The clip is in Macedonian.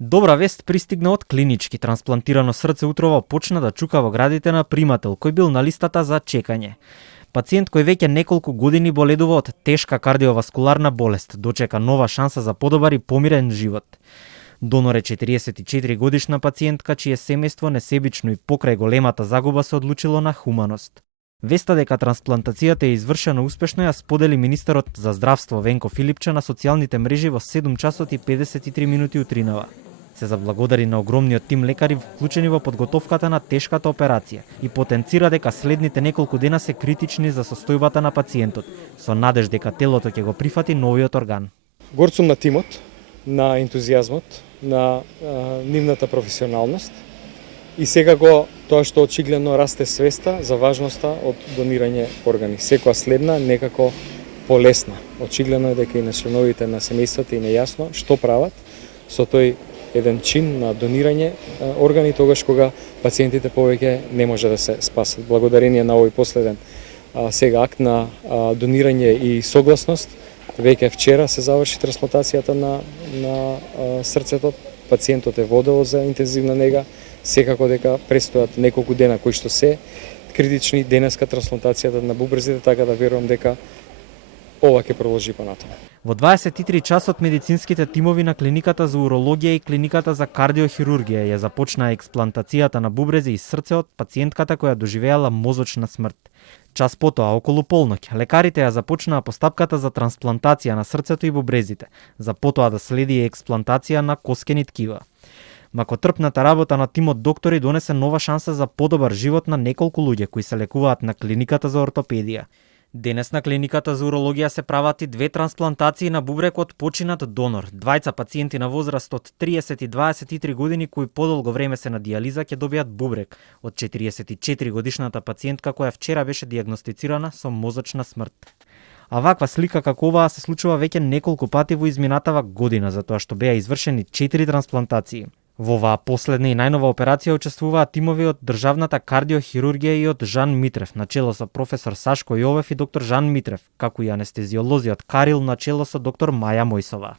Добра вест пристигна од клинички. Трансплантирано срце утрово почна да чука во градите на примател, кој бил на листата за чекање. Пациент кој веќе неколку години боледува од тешка кардиоваскуларна болест, дочека нова шанса за подобар и помирен живот. Донор е 44 годишна пациентка, чие семејство несебично и покрај големата загуба се одлучило на хуманост. Веста дека трансплантацијата е извршена успешно ја сподели министерот за здравство Венко Филипче на социјалните мрежи во 7 часот и 53 минути утринава. Се заблагодари на огромниот тим лекари вклучени во подготовката на тешката операција и потенцира дека следните неколку дена се критични за состојбата на пациентот, со надеж дека телото ќе го прифати новиот орган. Горд сум на тимот, на ентузијазмот, на нивната професионалност и секако тоа што очигледно расте свеста за важноста од донирање органи. Секоја следна некако полесна. Очигледно е дека и на членовите на семејствата им е јасно што прават со тој еден чин на донирање органи тогаш кога пациентите повеќе не може да се спасат. Благодарение на овој последен сега акт на донирање и согласност, веќе вчера се заврши трансплантацијата на срцето. Пациентот е водел за интензивна нега, секако дека престојат неколку дена кои што се критични, денеска трансплантацијата на бубрезите, така да верувам дека ова ќе продолжи понатаму. Во 23 часот медицинските тимови на клиниката за урологија и клиниката за кардиохирургија ја започнаа експлантацијата на бубрези и срце од пациентката која доживеала мозочна смрт. Час потоа, околу полноќ, лекарите ја започнаа постапката за трансплантација на срцето и бубрезите, за потоа да следи експлантација на коскени ткива. Макотрпната работа на тимот доктори донесе нова шанса за подобар живот на неколку луѓе кои се лекуваат на клиниката за ортопедија. Денес на клиниката за урологија се прават и 2 трансплантации на бубрек од починат донор. Двајца пациенти на возраст од 30 и 23 години кои подолго време се на дијализа ќе добијат бубрек од 44 годишната пациентка која вчера беше дијагностицирана со мозочна смрт. А ваква слика како оваа се случува веќе неколку пати во изминатава година, затоа што беа извршени 4 трансплантации. Во оваа последна и најнова операција учествуваат тимови од Државната кардиохирургија и од Жан Митрев, начело со професор Сашко Јовев и доктор Жан Митрев, како и анестезиолозиот Карил начело со доктор Маја Мојсова.